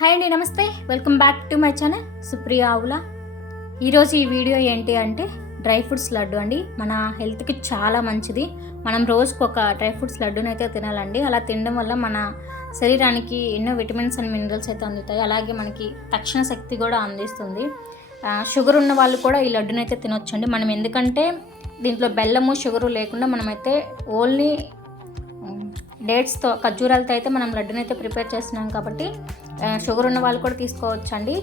Hi అండి నమస్తే. Welcome back to my channel Supriya Avula ఈరోజు ఈ వీడియో ఏంటి అంటే డ్రై ఫ్రూట్స్ లడ్డు అండి. మన హెల్త్కి చాలా మంచిది. మనం రోజుకు ఒక డ్రై ఫ్రూట్స్ లడ్డుని అయితే తినాలండి. అలా తినడం వల్ల మన శరీరానికి ఎన్నో విటమిన్స్ అండ్ మినరల్స్ అయితే అందుతాయి. అలాగే మనకి తక్షణ శక్తి కూడా అందిస్తుంది. షుగర్ ఉన్న వాళ్ళు కూడా ఈ లడ్డుని అయితే తినొచ్చండి. మనం ఎందుకంటే దీంట్లో బెల్లము షుగరు లేకుండా మనమైతే ఓన్లీ డేట్స్తో ఖర్జూరాలతో అయితే మనం లడ్డుని అయితే ప్రిపేర్ చేస్తున్నాం కాబట్టి షుగర్ ఉన్న వాళ్ళు కూడా తీసుకోవచ్చండి.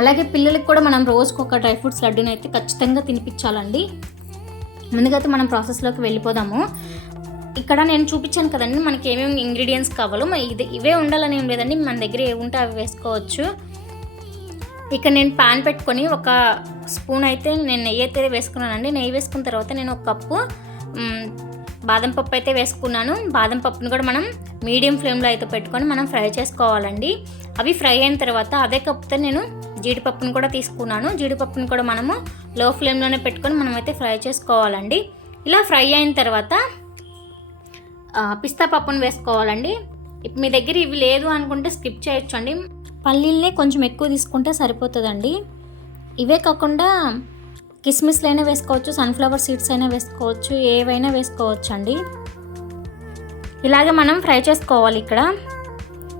అలాగే పిల్లలకి కూడా మనం రోజుకు ఒక డ్రై ఫ్రూట్స్ లడ్డుని అయితే ఖచ్చితంగా తినిపించాలండి. ముందుగా అయితే మనం ప్రాసెస్లోకి వెళ్ళిపోదాము. ఇక్కడ నేను చూపించాను కదండి మనకి ఏమేమి ఇంగ్రీడియంట్స్ కావాలో. ఇది ఇవే ఉండాలని ఏం లేదండి మన దగ్గర ఏ ఉంటే అవి వేసుకోవచ్చు. ఇక్కడ నేను పాన్ పెట్టుకొని ఒక స్పూన్ అయితే నేను నెయ్యి అయితే వేసుకున్నానండి. నెయ్యి వేసుకున్న తర్వాత నేను ఒక కప్పు బాదం పప్పు అయితే వేసుకున్నాను. బాదం పప్పును కూడా మనం మీడియం ఫ్లేమ్లో అయితే పెట్టుకొని మనం ఫ్రై చేసుకోవాలండి. అవి ఫ్రై అయిన తర్వాత అదే కప్పుతో నేను జీడిపప్పును కూడా తీసుకున్నాను. జీడిపప్పును కూడా మనము లో ఫ్లేమ్లోనే పెట్టుకొని మనం అయితే ఫ్రై చేసుకోవాలండి. ఇలా ఫ్రై అయిన తర్వాత పిస్తా పప్పును వేసుకోవాలండి. మీ దగ్గర ఇవి లేదు అనుకుంటే స్కిప్ చేయొచ్చండి. పల్లీలనే కొంచెం ఎక్కువ తీసుకుంటే సరిపోతుందండి. ఇవే కాకుండా కిస్మిస్లు అయినా వేసుకోవచ్చు సన్ఫ్లవర్ సీడ్స్ అయినా వేసుకోవచ్చు ఏవైనా వేసుకోవచ్చు అండి ఇలాగే మనం ఫ్రై చేసుకోవాలి ఇక్కడ.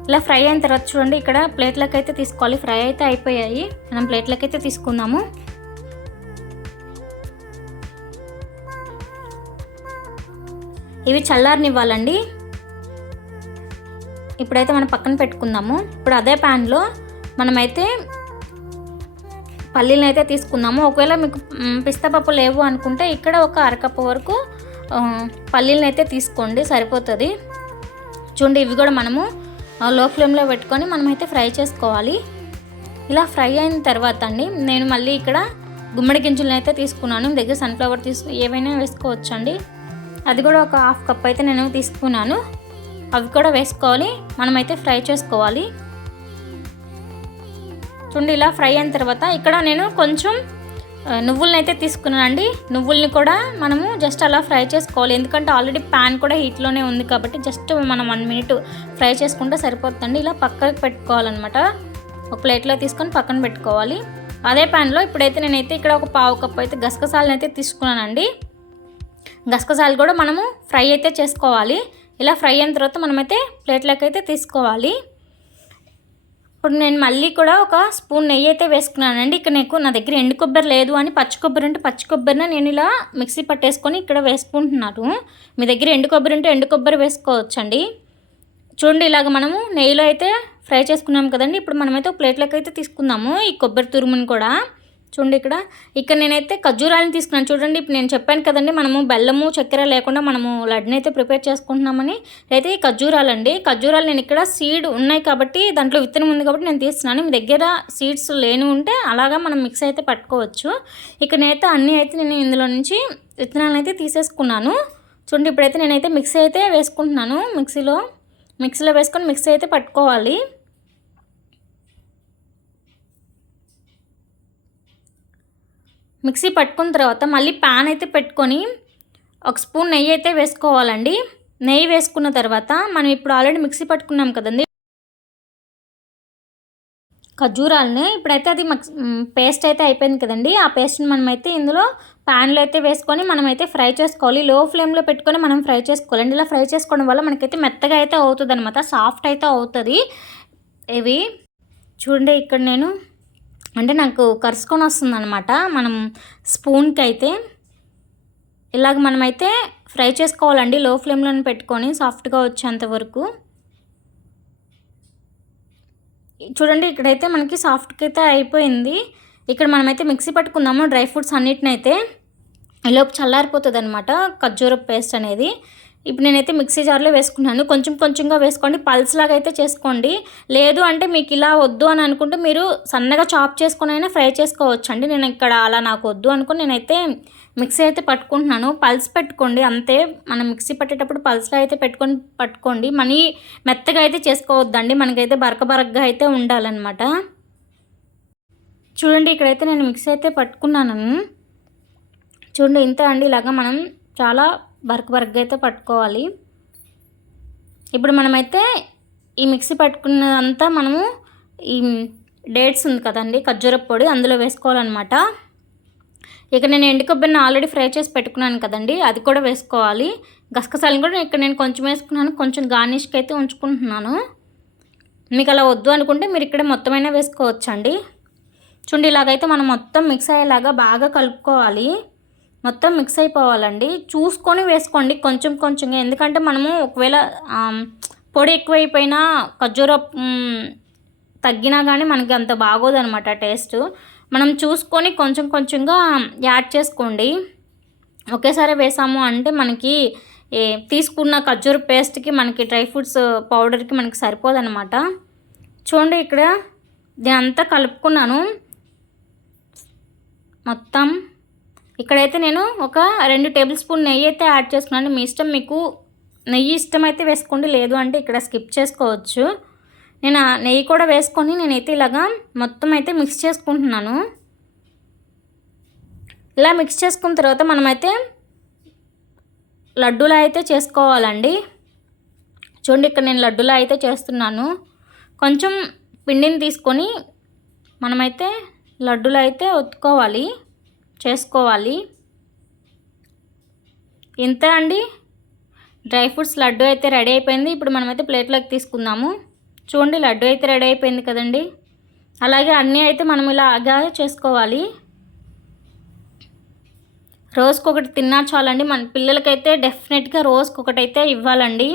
ఇలా ఫ్రై అయిన తర్వాత చూడండి ఇక్కడ ప్లేట్లకు అయితే తీసుకోవాలి. ఫ్రై అయితే అయిపోయాయి. మనం ప్లేట్లకు అయితే తీసుకుందాము. ఇవి చల్లారనివ్వాలండి. ఇప్పుడైతే మనం పక్కన పెట్టుకుందాము. ఇప్పుడు అదే ప్యాన్లో మనమైతే పల్లీలను అయితే తీసుకుందాము. ఒకవేళ మీకు పిస్తా పప్పు లేవు అనుకుంటే ఇక్కడ ఒక అరకప్పు వరకు పల్లీలను అయితే తీసుకోండి సరిపోతుంది. చూడండి ఇవి కూడా మనము లో ఫ్లేమ్లో పెట్టుకొని మనమైతే ఫ్రై చేసుకోవాలి. ఇలా ఫ్రై అయిన తర్వాత అండి నేను మళ్ళీ ఇక్కడ గుమ్మడి గింజలను అయితే తీసుకున్నాను. దగ్గర సన్ఫ్లవర్ తీసుకు ఏవైనా వేసుకోవచ్చు అండి అది కూడా ఒక హాఫ్ కప్ అయితే నేను తీసుకున్నాను. అవి కూడా వేసుకోవాలి మనమైతే ఫ్రై చేసుకోవాలి. చూడండి ఇలా ఫ్రై అయిన తర్వాత ఇక్కడ నేను కొంచెం నువ్వుల్ని అయితే తీసుకున్నానండి. నువ్వుల్ని కూడా మనము జస్ట్ అలా ఫ్రై చేసుకోవాలి. ఎందుకంటే ఆల్రెడీ ప్యాన్ కూడా హీట్లోనే ఉంది కాబట్టి జస్ట్ మనం వన్ మినిట్ ఫ్రై చేసుకుంటే సరిపోతుందండి. ఇలా పక్కకు పెట్టుకోవాలన్నమాట. ఒక ప్లేట్లో తీసుకొని పక్కన పెట్టుకోవాలి. అదే ప్యాన్లో ఇప్పుడైతే నేనైతే ఇక్కడ ఒక పావు కప్పు అయితే గసగసాలను అయితే తీసుకున్నానండి. గసగసాలు కూడా మనము ఫ్రై అయితే చేసుకోవాలి. ఇలా ఫ్రై అయిన తర్వాత మనమైతే ప్లేట్లోకి అయితే తీసుకోవాలి. ఇప్పుడు నేను మళ్ళీ కూడా ఒక స్పూన్ నెయ్యి అయితే వేసుకున్నానండి. ఇక్కడ నాకు నా దగ్గర ఎండు కొబ్బరి లేదు అని పచ్చి కొబ్బరి ఉంటే పచ్చి కొబ్బరిని నేను ఇలా మిక్సీ పట్టేసుకొని ఇక్కడ వేసుకుంటున్నాను. మీ దగ్గర ఎండు కొబ్బరి ఉంటే ఎండు కొబ్బరి వేసుకోవచ్చండి. చూడండి ఇలాగ మనము నెయ్యిలో అయితే ఫ్రై చేసుకున్నాం కదండి. ఇప్పుడు మనమైతే ఒక ప్లేట్లోకి అయితే తీసుకుందాము ఈ కొబ్బరి తురుముని కూడా. చూడండి ఇక్కడ. ఇక్కడ నేనైతే ఖర్జూరాలను తీసుకున్నాను. చూడండి ఇప్పుడు నేను చెప్పాను కదండి మనము బెల్లము చక్కెర లేకుండా మనము లడ్డుని అయితే ప్రిపేర్ చేసుకుంటున్నామని. అయితే ఈ ఖర్జూరాలండి. ఖర్జూరాలు నేను ఇక్కడ సీడ్ ఉన్నాయి కాబట్టి దాంట్లో విత్తనం ఉంది కాబట్టి నేను తీస్తున్నాను. మీ దగ్గర సీడ్స్ లేని ఉంటే అలాగా మనం మిక్స్ అయితే పట్టుకోవచ్చు. ఇక్కడ నేనైతే అన్నీ అయితే నేను ఇందులో నుంచి విత్తనాలను అయితే తీసేసుకున్నాను. చూడండి ఇప్పుడైతే నేనైతే మిక్సీ అయితే వేసుకుంటున్నాను. మిక్సీలో మిక్సీలో వేసుకొని మిక్సీ అయితే పట్టుకోవాలి. మిక్సీ పట్టుకున్న తర్వాత మళ్ళీ పాన్ అయితే పెట్టుకొని ఒక స్పూన్ నెయ్యి అయితే వేసుకోవాలండి. నెయ్యి వేసుకున్న తర్వాత మనం ఇప్పుడు ఆల్రెడీ మిక్సీ పట్టుకున్నాం కదండి. ఖర్జూరాలని ఇప్పుడైతే అది మక్స్ పేస్ట్ అయితే అయిపోయింది కదండి. ఆ పేస్ట్ని మనమైతే ఇందులో ప్యాన్లో అయితే వేసుకొని మనమైతే ఫ్రై చేసుకోవాలి. లో ఫ్లేమ్లో పెట్టుకొని మనం ఫ్రై చేసుకోవాలండి. ఇలా ఫ్రై చేసుకోవడం వల్ల మనకైతే మెత్తగా అయితే అవుతుంది అనమాట సాఫ్ట్ అయితే అవుతుంది. ఇవి చూడండి ఇక్కడ నేను అంటే నాకు కరుసుకొని వస్తుంది అనమాట మనం స్పూన్కి అయితే ఇలాగ మనమైతే ఫ్రై చేసుకోవాలండి. లో ఫ్లేమ్లో పెట్టుకొని సాఫ్ట్గా వచ్చేంత వరకు. చూడండి ఇక్కడైతే మనకి సాఫ్ట్గా అయితే అయిపోయింది. ఇక్కడ మనమైతే మిక్సీ పట్టుకుందాము. డ్రై ఫ్రూట్స్ అన్నిటిని అయితే ఈలోపు చల్లారిపోతుంది అనమాట ఖర్జూర పేస్ట్ అనేది. ఇప్పుడు నేనైతే మిక్సీ జార్లో వేసుకున్నాను. కొంచెం కొంచెంగా వేసుకోండి. పల్స్ లాగా అయితే చేసుకోండి. లేదు అంటే మీకు ఇలా వద్దు అని అనుకుంటే మీరు సన్నగా చాప్ చేసుకుని అయినా ఫ్రై చేసుకోవచ్చు అండి నేను ఇక్కడ అలా నాకు వద్దు అనుకుని నేనైతే మిక్సీ అయితే పట్టుకుంటున్నాను. పల్స్ పెట్టుకోండి అంతే. మనం మిక్సీ పట్టేటప్పుడు పల్స్లో అయితే పెట్టుకొని పట్టుకోండి. మనీ మెత్తగా అయితే చేసుకోవద్దండి. మనకైతే బరక బరకగా అయితే ఉండాలన్నమాట. చూడండి ఇక్కడైతే నేను మిక్సీ అయితే పట్టుకున్నాను. చూడండి ఇంత అండి. ఇలాగా మనం చాలా బరక బరకగా అయితే పట్టుకోవాలి. ఇప్పుడు మనమైతే ఈ మిక్సీ పట్టుకున్నదంతా మనము ఈ డేట్స్ ఉంది కదండి ఖర్జూర పొడి అందులో వేసుకోవాలన్నమాట. ఇక నేను ఎండు కొబ్బరిని ఆల్రెడీ ఫ్రై చేసి పెట్టుకున్నాను కదండి అది కూడా వేసుకోవాలి. గసగసాలను కూడా ఇక్కడ నేను కొంచెం వేసుకున్నాను కొంచెం గార్నిష్కి అయితే ఉంచుకుంటున్నాను. మీకు అలా వద్దు అనుకుంటే మీరు ఇక్కడ మొత్తమైనా వేసుకోవచ్చండి. చూడండి ఇలాగైతే మనం మొత్తం మిక్స్ అయ్యేలాగా బాగా కలుపుకోవాలి. మొత్తం మిక్స్ అయిపోవాలండి. చూసుకొని వేసుకోండి కొంచెం కొంచెంగా. ఎందుకంటే మనము ఒకవేళ పొడి ఎక్కువైపోయినా ఖర్జూర తగ్గినా కానీ మనకి అంత బాగోదనమాట టేస్ట్. మనం చూసుకొని కొంచెం కొంచెంగా యాడ్ చేసుకోండి. ఒకేసారి వేసాము అంటే మనకి ఏ తీసుకున్న ఖర్జూర పేస్ట్కి మనకి డ్రై ఫ్రూట్స్ పౌడర్కి మనకి సరిపోదన్నమాట. చూడండి ఇక్కడ దీని అంతా కలుపుకున్నాను. మొత్తం ఇక్కడైతే నేను ఒక రెండు టేబుల్ స్పూన్ నెయ్యి అయితే యాడ్ చేసుకున్నాను. మీ ఇష్టం మీకు నెయ్యి ఇష్టమైతే వేసుకోండి లేదు అంటే ఇక్కడ స్కిప్ చేసుకోవచ్చు. నేను నెయ్యి కూడా వేసుకొని నేనైతే ఇలాగా మొత్తం అయితే మిక్స్ చేసుకుంటున్నాను. ఇలా మిక్స్ చేసుకున్న తర్వాత మనమైతే లడ్డూలా అయితే చేసుకోవాలండి. చూడండి ఇక్కడ నేను లడ్డూలా అయితే చేస్తున్నాను. కొంచెం పిండిని తీసుకొని మనమైతే లడ్డూలు అయితే ఒత్తుకోవాలి. చేసుకోవాలి. ఇంతే అండి. డ్రై ఫ్రూట్స్ లడ్డు అయితే రెడీ అయిపోయింది. ఇప్పుడు మనమైతే ప్లేట్లోకి తీసుకుందాము. చూడండి లడ్డు అయితే రెడీ అయిపోయింది కదండి. అలాగే అన్నీ అయితే మనం ఇలా ఆగా చేసుకోవాలి. రోజుకి ఒకటి తిన్నా చాలండి. మన పిల్లలకైతే డెఫినెట్గా రోజుకి ఒకటి అయితే ఇవ్వాలండి.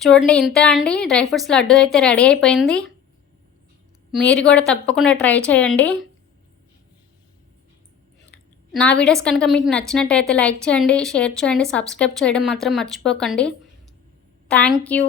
చూడండి ఇంతే అండి. డ్రై ఫ్రూట్స్ లడ్డు అయితే రెడీ అయిపోయింది. మీరు కూడా తప్పకుండా ట్రై చేయండి. నా వీడియోస్ కనుక మీకు నచ్చినట్టయితే లైక్ చేయండి షేర్ చేయండి సబ్స్క్రైబ్ చేయడం మాత్రం మర్చిపోకండి. Thank you.